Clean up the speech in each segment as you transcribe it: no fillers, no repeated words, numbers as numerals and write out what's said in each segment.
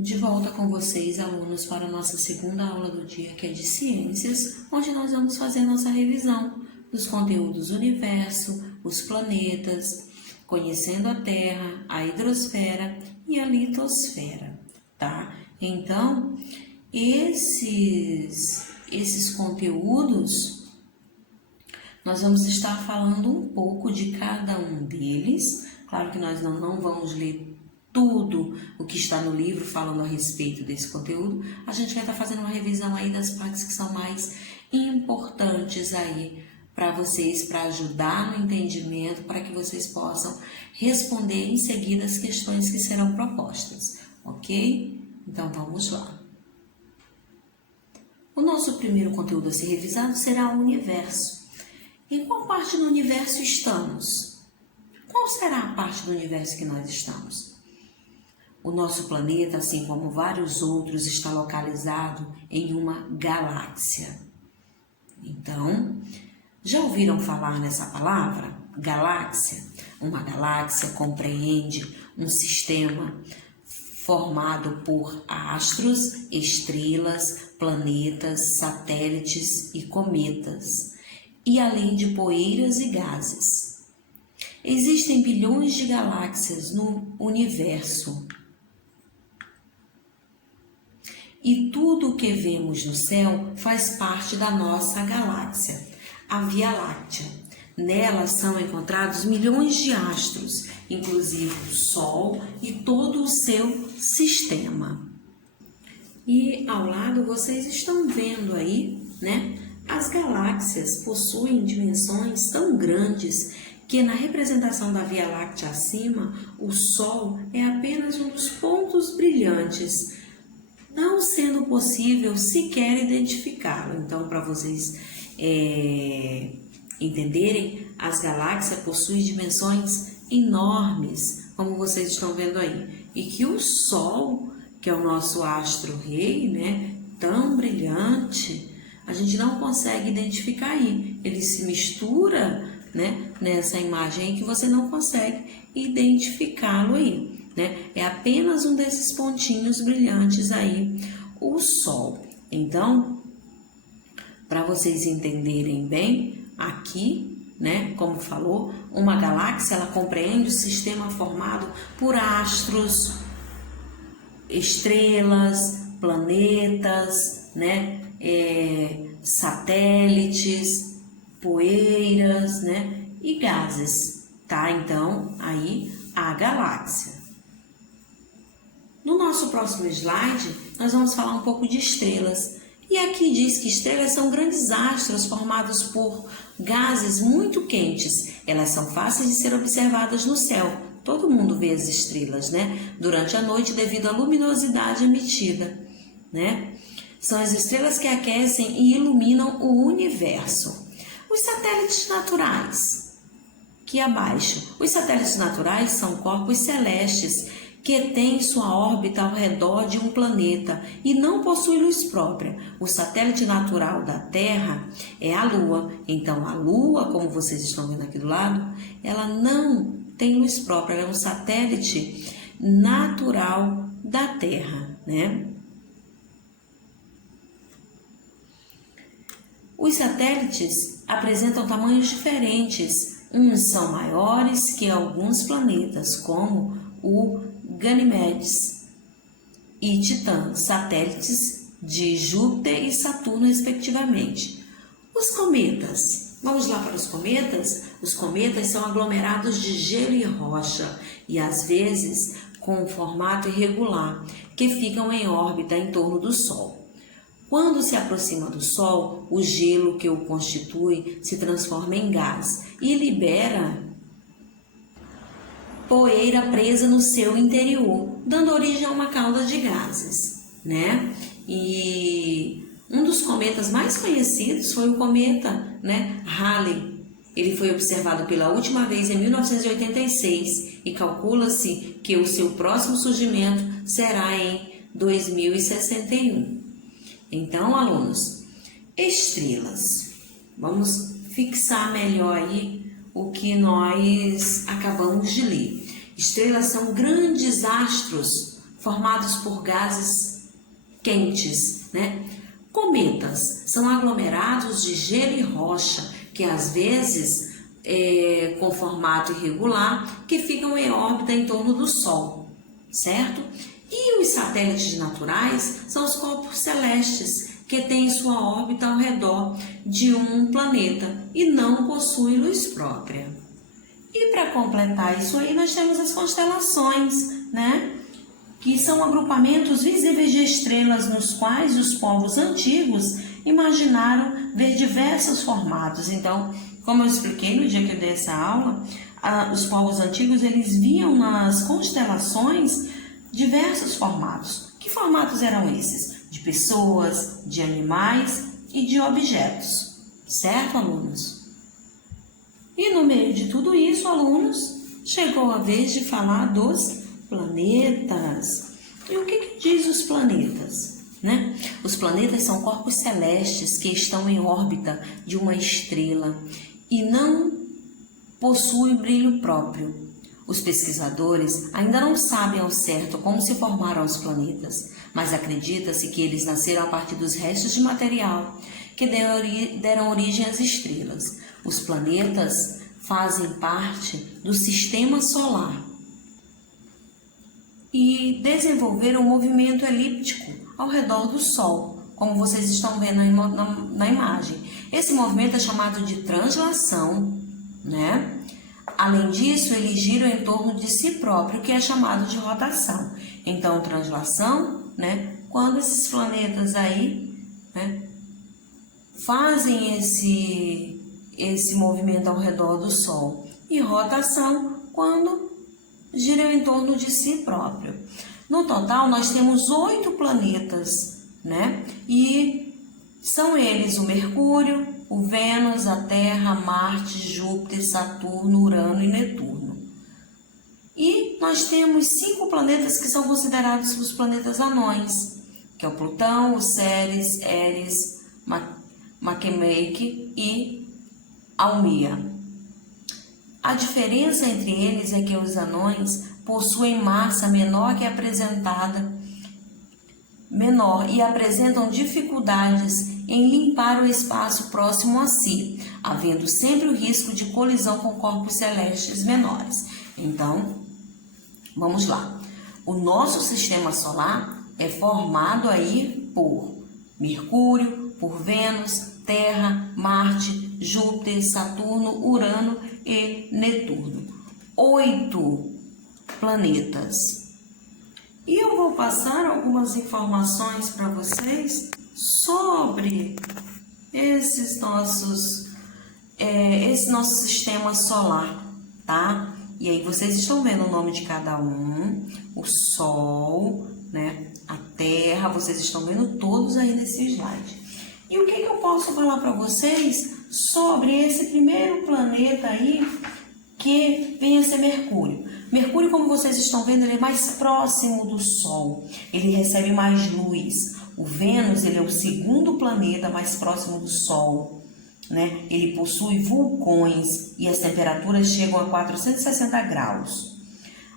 De volta com vocês, alunos, para a nossa segunda aula do dia, que é de Ciências, onde nós vamos fazer nossa revisão dos conteúdos do universo, os planetas, conhecendo a Terra, a hidrosfera e a litosfera, tá? Então, esses conteúdos, nós vamos estar falando um pouco de cada um deles. Claro que nós não vamos ler tudo o que está no livro falando a respeito desse conteúdo. A gente vai estar fazendo uma revisão aí das partes que são mais importantes aí para vocês, para ajudar no entendimento, para que vocês possam responder em seguida as questões que serão propostas, ok? Então vamos lá. O nosso primeiro conteúdo a ser revisado será o universo. Em qual parte do universo estamos? Qual será a parte do universo que nós estamos? O nosso planeta, assim como vários outros, está localizado em uma galáxia. Então, já ouviram falar nessa palavra? Galáxia? Uma galáxia compreende um sistema formado por astros, estrelas, planetas, satélites e cometas, e além de poeiras e gases. Existem bilhões de galáxias no universo. E tudo o que vemos no céu faz parte da nossa galáxia, a Via Láctea. Nela são encontrados milhões de astros, inclusive o Sol e todo o seu sistema. E ao lado vocês estão vendo aí, né? As galáxias possuem dimensões tão grandes que na representação da Via Láctea acima, o Sol é apenas um dos pontos brilhantes, não sendo possível sequer identificá-lo. Então, para vocês entenderem, as galáxias possuem dimensões enormes, como vocês estão vendo aí. E que o Sol, que é o nosso astro-rei, né, tão brilhante, a gente não consegue identificar aí. Ele se mistura, né, nessa imagem aí que você não consegue identificá-lo aí. É apenas um desses pontinhos brilhantes aí, o Sol. Então, para vocês entenderem bem, aqui, né, como falou, uma galáxia, ela compreende o sistema formado por astros, estrelas, planetas, né, satélites, poeiras, né, e gases, tá? Então, aí a galáxia. No nosso próximo slide, nós vamos falar um pouco de estrelas. E aqui diz que estrelas são grandes astros formados por gases muito quentes. Elas são fáceis de ser observadas no céu. Todo mundo vê as estrelas, né? Durante a noite devido à luminosidade emitida, né? São as estrelas que aquecem e iluminam o universo. Os satélites naturais. Aqui abaixo. Os satélites naturais são corpos celestes que tem sua órbita ao redor de um planeta e não possui luz própria. O satélite natural da Terra é a Lua. Então, a Lua, como vocês estão vendo aqui do lado, ela não tem luz própria, ela é um satélite natural da Terra, né? Os satélites apresentam tamanhos diferentes. Uns são maiores que alguns planetas, como o Ganímedes e Titã, satélites de Júpiter e Saturno, respectivamente. Os cometas. Vamos lá para os cometas? Os cometas são aglomerados de gelo e rocha e, às vezes, com um formato irregular, que ficam em órbita em torno do Sol. Quando se aproxima do Sol, o gelo que o constitui se transforma em gás e libera poeira presa no seu interior, dando origem a uma cauda de gases, né? E um dos cometas mais conhecidos foi o cometa, né, Halley. Ele foi observado pela última vez em 1986 e calcula-se que o seu próximo surgimento será em 2061. Então, alunos, estrelas. Vamos fixar melhor aí o que nós acabamos de ler. Estrelas são grandes astros formados por gases quentes, né? Cometas são aglomerados de gelo e rocha, que às vezes, com formato irregular, que ficam em órbita em torno do Sol, certo? E os satélites naturais são os corpos celestes, que têm sua órbita ao redor de um planeta e não possuem luz própria. E para completar isso aí, nós temos as constelações, né? Que são agrupamentos visíveis de estrelas nos quais os povos antigos imaginaram ver diversos formatos. Então, como eu expliquei no dia que eu dei essa aula, os povos antigos eles viam nas constelações diversos formatos. Que formatos eram esses? De pessoas, de animais e de objetos. Certo, alunos? E no meio de tudo isso, alunos, chegou a vez de falar dos planetas. E o que diz os planetas, né? Os planetas são corpos celestes que estão em órbita de uma estrela e não possuem brilho próprio. Os pesquisadores ainda não sabem ao certo como se formaram os planetas, mas acredita-se que eles nasceram a partir dos restos de material que deram origem às estrelas. Os planetas fazem parte do sistema solar e desenvolveram um movimento elíptico ao redor do Sol, como vocês estão vendo na imagem. Esse movimento é chamado de translação, né? Além disso, eles giram em torno de si próprio, que é chamado de rotação. Então, translação, né? Quando esses planetas aí, né, fazem esse movimento ao redor do Sol. E rotação, quando giram em torno de si próprio. No total, nós temos 8 planetas, né? E são eles o Mercúrio, o Vênus, a Terra, Marte, Júpiter, Saturno, Urano e Netuno. E nós temos 5 planetas que são considerados os planetas anões, que é o Plutão, o Ceres, Eris, Makemake e Haumea. A diferença entre eles é que os anões possuem massa menor que a menor e apresentam dificuldades em limpar o espaço próximo a si, havendo sempre o risco de colisão com corpos celestes menores. Então, vamos lá. O nosso sistema solar é formado aí por Mercúrio, por Vênus, Terra, Marte, Júpiter, Saturno, Urano e Netuno. 8 planetas. E eu vou passar algumas informações para vocês sobre esse nosso sistema solar, tá? E aí vocês estão vendo o nome de cada um, o Sol, né? A Terra, vocês estão vendo todos aí nesse slide. E o que eu posso falar para vocês sobre esse primeiro planeta aí, que vem a ser Mercúrio? Mercúrio, como vocês estão vendo, ele é mais próximo do Sol, ele recebe mais luz. O Vênus, ele é o segundo planeta mais próximo do Sol, né? Ele possui vulcões e as temperaturas chegam a 460 graus.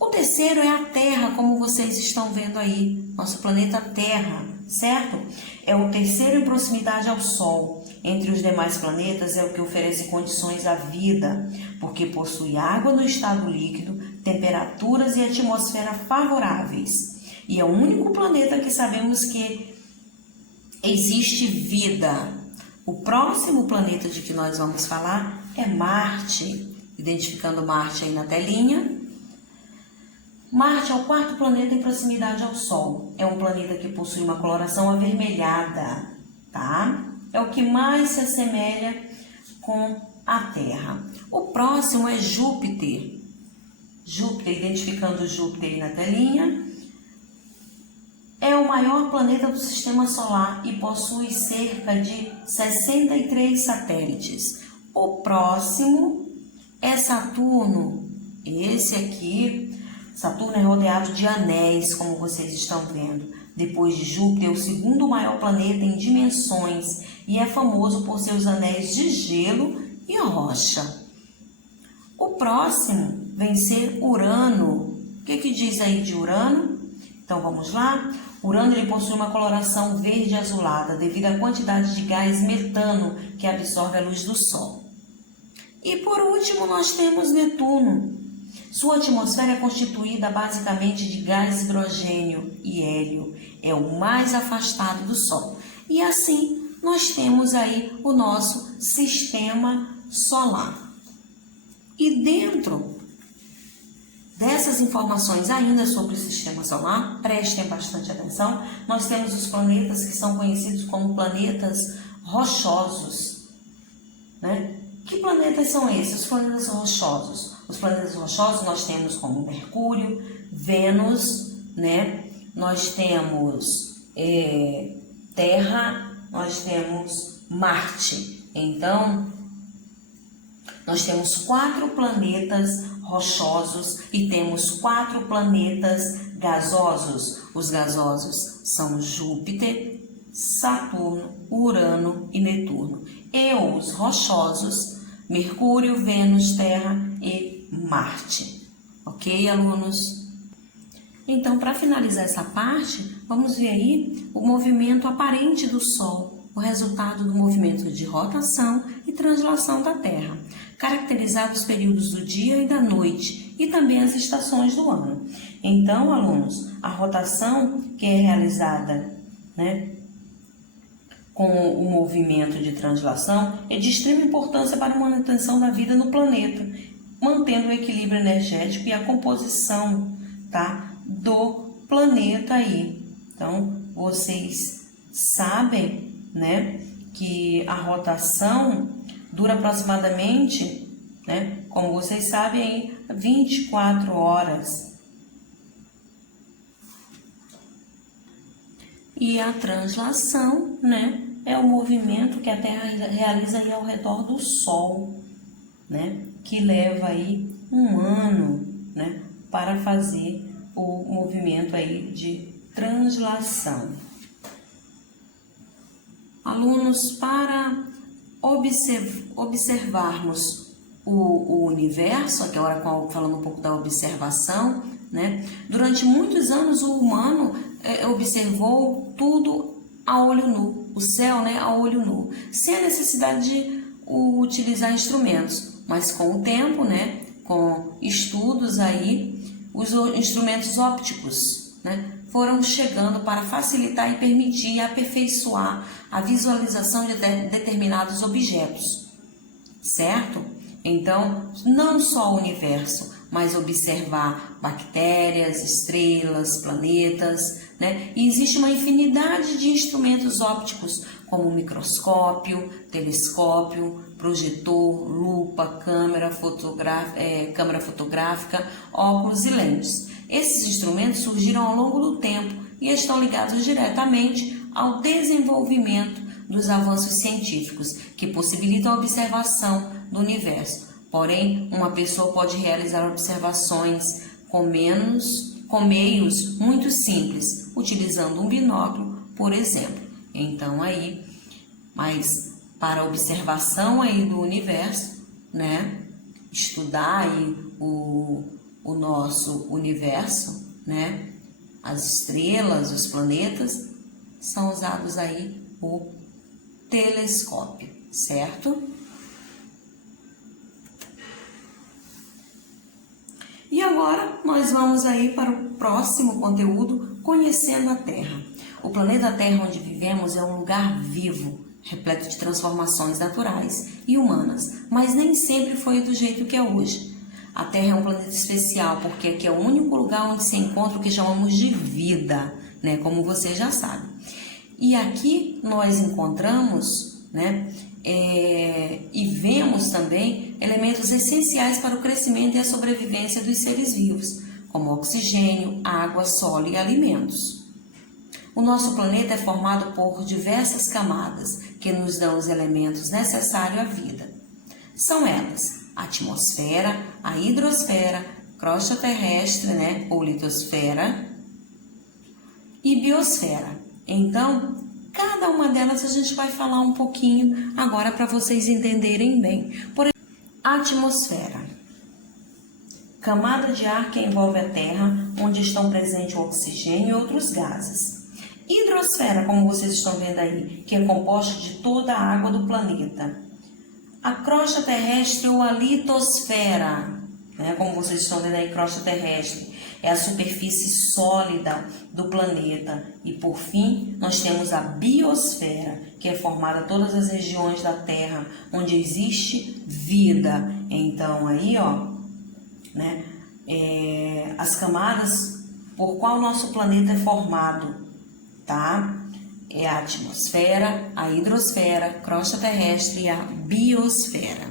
O terceiro é a Terra, como vocês estão vendo aí, nosso planeta Terra, certo? É o terceiro em proximidade ao Sol. Entre os demais planetas é o que oferece condições à vida, porque possui água no estado líquido, temperaturas e atmosfera favoráveis. E é o único planeta que sabemos que existe vida. O próximo planeta de que nós vamos falar é Marte, identificando Marte aí na telinha. Marte é o quarto planeta em proximidade ao Sol. É um planeta que possui uma coloração avermelhada, tá? É o que mais se assemelha com a Terra. O próximo é Júpiter. Júpiter, identificando Júpiter aí na telinha, é o maior planeta do sistema solar e possui cerca de 63 satélites. O próximo é Saturno. Esse aqui, Saturno é rodeado de anéis, como vocês estão vendo. Depois de Júpiter, é o segundo maior planeta em dimensões e é famoso por seus anéis de gelo e rocha. O próximo vem ser Urano. O que diz aí de Urano? Então, Então vamos lá? Urano ele possui uma coloração verde azulada devido à quantidade de gás metano que absorve a luz do Sol. E por último nós temos Netuno. Sua atmosfera é constituída basicamente de gás hidrogênio e hélio. É o mais afastado do Sol. E assim nós temos aí o nosso sistema solar. E dentro dessas informações ainda sobre o sistema solar, prestem bastante atenção, nós temos os planetas que são conhecidos como planetas rochosos, né? Que planetas são esses? Os planetas rochosos. Os planetas rochosos nós temos como Mercúrio, Vênus, né? Nós temos Terra, nós temos Marte. Então, nós temos 4 planetas rochosos e temos 4 planetas gasosos. Os gasosos são Júpiter, Saturno, Urano e Netuno. E os rochosos, Mercúrio, Vênus, Terra e Marte. Ok, alunos? Então, para finalizar essa parte, vamos ver aí o movimento aparente do Sol, o resultado do movimento de rotação e translação da Terra, caracterizado os períodos do dia e da noite e também as estações do ano. Então, alunos, a rotação que é realizada, né, com o movimento de translação é de extrema importância para a manutenção da vida no planeta, mantendo o equilíbrio energético e a composição, tá, do planeta aí. Então, vocês sabem, né, que a rotação dura aproximadamente, né, como vocês sabem, aí, 24 horas. E a translação, né, é o movimento que a Terra realiza aí ao redor do Sol, né, que leva aí um ano, né, para fazer o movimento aí de translação. Alunos, para observarmos o universo, aqui agora falando um pouco da observação, né? Durante muitos anos o humano observou tudo a olho nu, o céu, né, a olho nu, sem a necessidade de utilizar instrumentos. Mas com o tempo, né, com estudos aí, os instrumentos ópticos, né, foram chegando para facilitar e permitir aperfeiçoar a visualização de determinados objetos, certo? Então, não só o universo, mas observar bactérias, estrelas, planetas, né? E existe uma infinidade de instrumentos ópticos, como microscópio, telescópio, projetor, lupa, câmera fotográfica, óculos e lentes. Esses instrumentos surgiram ao longo do tempo e estão ligados diretamente ao desenvolvimento dos avanços científicos, que possibilitam a observação do universo. Porém, uma pessoa pode realizar observações com meios muito simples, utilizando um binóculo, por exemplo. Então, mas para a observação aí do universo, né, estudar aí o nosso universo, né, as estrelas, os planetas, são usados aí o telescópio, certo? E agora nós vamos aí para o próximo conteúdo, conhecendo a Terra. O planeta Terra onde vivemos é um lugar vivo, repleto de transformações naturais e humanas, mas nem sempre foi do jeito que é hoje. A Terra é um planeta especial porque aqui é o único lugar onde se encontra o que chamamos de vida, né? Como você já sabe. E aqui nós encontramos, né? E vemos também elementos essenciais para o crescimento e a sobrevivência dos seres vivos, como oxigênio, água, solo e alimentos. O nosso planeta é formado por diversas camadas que nos dão os elementos necessários à vida. São elas a atmosfera, a hidrosfera, crosta terrestre, né, ou litosfera, e biosfera. Então, cada uma delas a gente vai falar um pouquinho agora para vocês entenderem bem. Por exemplo, a atmosfera. camada de ar que envolve a Terra, onde estão presentes o oxigênio e outros gases. Hidrosfera, como vocês estão vendo aí, que é composta de toda a água do planeta. A crosta terrestre ou a litosfera, né, como vocês estão vendo aí, crosta terrestre, é a superfície sólida do planeta. E por fim, nós temos a biosfera, que é formada todas as regiões da Terra onde existe vida. Então aí, ó, né, as camadas por qual o nosso planeta é formado, tá? É a atmosfera, a hidrosfera, crosta terrestre e a biosfera.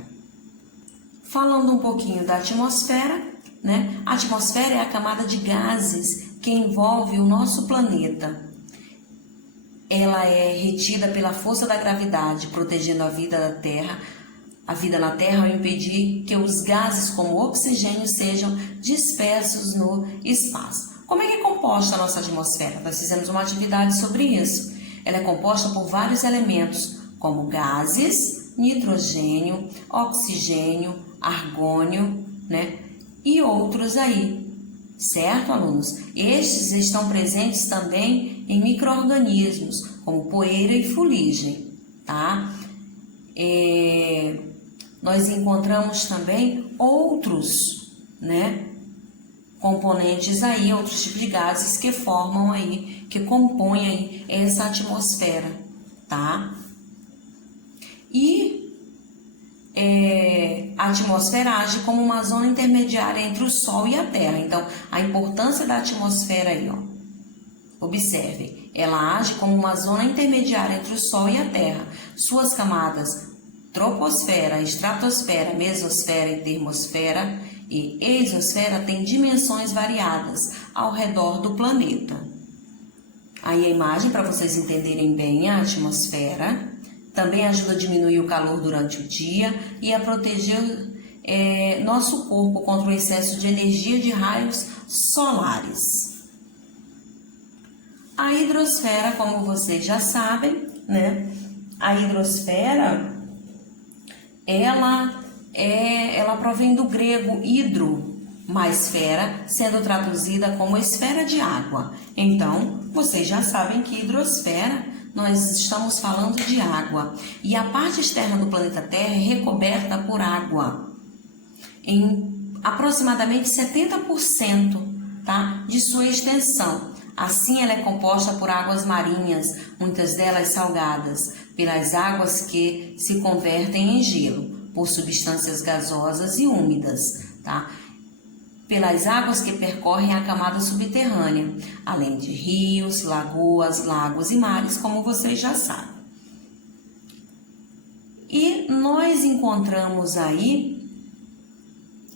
Falando um pouquinho da atmosfera, né? A atmosfera é a camada de gases que envolve o nosso planeta. Ela é retida pela força da gravidade, protegendo a vida da Terra, a vida na Terra, ao impedir que os gases como o oxigênio sejam dispersos no espaço. Como é que é composta a nossa atmosfera? Nós fizemos uma atividade sobre isso. Ela é composta por vários elementos, como gases, nitrogênio, oxigênio, argônio, né? E outros aí, certo, alunos? Estes estão presentes também em micro-organismos, como poeira e fuligem, tá? Nós encontramos também outros, né, componentes aí, outros tipos de gases que formam aí, que compõem aí essa atmosfera, tá? E a atmosfera age como uma zona intermediária entre o Sol e a Terra. Então, a importância da atmosfera aí, ó. Observem, ela age como uma zona intermediária entre o Sol e a Terra. Suas camadas troposfera, estratosfera, mesosfera e termosfera e exosfera têm dimensões variadas ao redor do planeta. Aí a imagem para vocês entenderem bem a atmosfera. Também ajuda a diminuir o calor durante o dia e a proteger nosso corpo contra o excesso de energia de raios solares. A hidrosfera, como vocês já sabem, né? A hidrosfera, ela provém do grego hidro, mais esfera, sendo traduzida como esfera de água. Então, vocês já sabem que hidrosfera, nós estamos falando de água. E a parte externa do planeta Terra é recoberta por água, em aproximadamente 70%, tá, de sua extensão. Assim, ela é composta por águas marinhas, muitas delas salgadas, pelas águas que se convertem em gelo, por substâncias gasosas e úmidas, tá? Pelas águas que percorrem a camada subterrânea, além de rios, lagoas, lagos e mares, como vocês já sabem. E nós encontramos aí,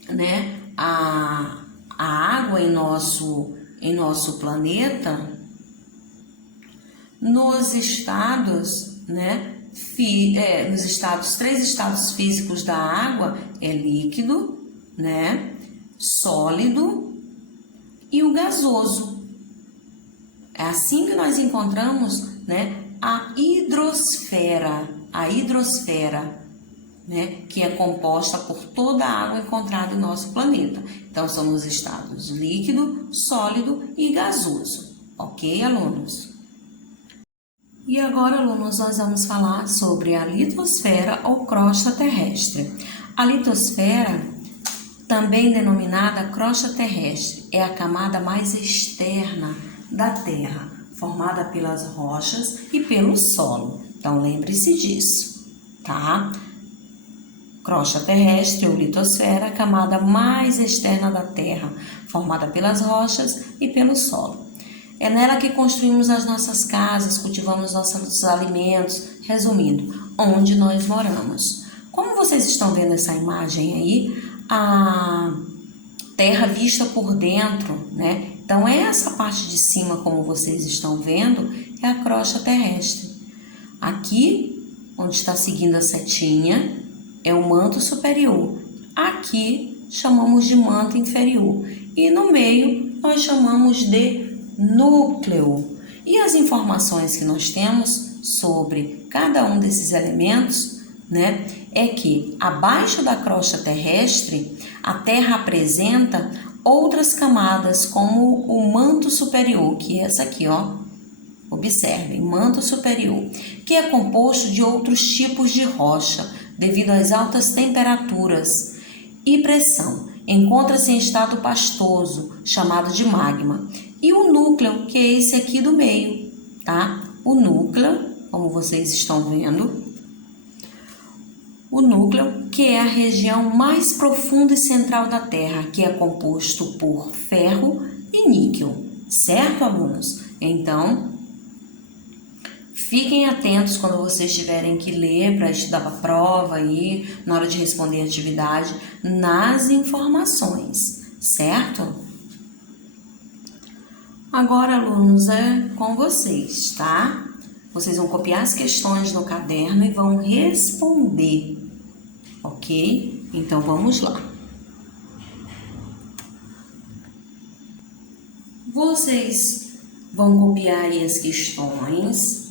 né, a água em nosso planeta nos estados, né, três estados físicos da água é líquido, né, sólido e o gasoso. É assim que nós encontramos, né, a hidrosfera, né, que é composta por toda a água encontrada em nosso planeta. Então, são os estados líquido, sólido e gasoso. Ok, alunos? E agora, alunos, nós vamos falar sobre a litosfera ou crosta terrestre. A litosfera, também denominada crosta terrestre, é a camada mais externa da Terra, formada pelas rochas e pelo solo. Então, lembre-se disso, tá? Crosta terrestre ou litosfera, a camada mais externa da Terra, formada pelas rochas e pelo solo. É nela que construímos as nossas casas, cultivamos nossos alimentos, resumindo, onde nós moramos. Como vocês estão vendo essa imagem aí, a Terra vista por dentro, né? Então, essa parte de cima, como vocês estão vendo, é a crosta terrestre. Aqui, onde está seguindo a setinha, é o manto superior. Aqui, chamamos de manto inferior. E no meio, nós chamamos de núcleo. E as informações que nós temos sobre cada um desses elementos, né, é que abaixo da crosta terrestre, a Terra apresenta outras camadas, como o manto superior, que é essa aqui, ó. Observem, manto superior, que é composto de outros tipos de rocha, devido às altas temperaturas e pressão. Encontra-se em estado pastoso, chamado de magma. E o núcleo, que é esse aqui do meio, tá? O núcleo, como vocês estão vendo, o núcleo, que é a região mais profunda e central da Terra, que é composto por ferro e níquel, certo, alunos? Então, fiquem atentos quando vocês tiverem que ler para estudar para a prova aí, na hora de responder a atividade, nas informações, certo? Agora, alunos, é com vocês, tá? Vocês vão copiar as questões no caderno e vão responder, ok? Então, vamos lá. Vocês vão copiar aí as questões,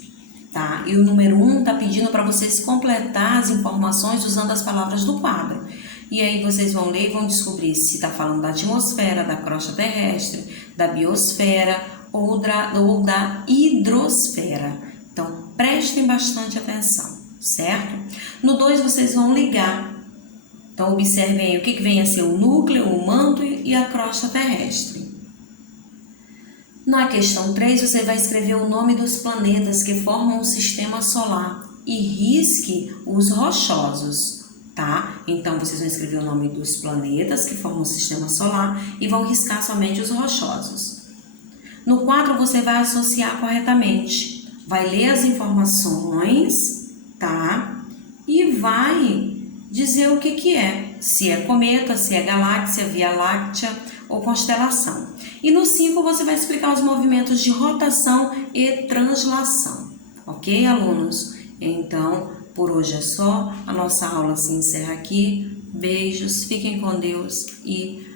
tá? E o número 1 tá pedindo para vocês completar as informações usando as palavras do quadro. E aí vocês vão ler e vão descobrir se está falando da atmosfera, da crosta terrestre, da biosfera ou da hidrosfera. Então, prestem bastante atenção, certo? No 2 vocês vão ligar. Então, observem aí o que vem a ser o núcleo, o manto e a crosta terrestre. Na questão 3, você vai escrever o nome dos planetas que formam o sistema solar e risque os rochosos, tá? Então, vocês vão escrever o nome dos planetas que formam o sistema solar e vão riscar somente os rochosos. No 4, você vai associar corretamente. Vai ler as informações, tá? E vai dizer o que é. Se é cometa, se é galáxia, Via Láctea ou constelação. E no 5 você vai explicar os movimentos de rotação e translação. Ok, alunos? Então, por hoje é só. A nossa aula se encerra aqui. Beijos, fiquem com Deus e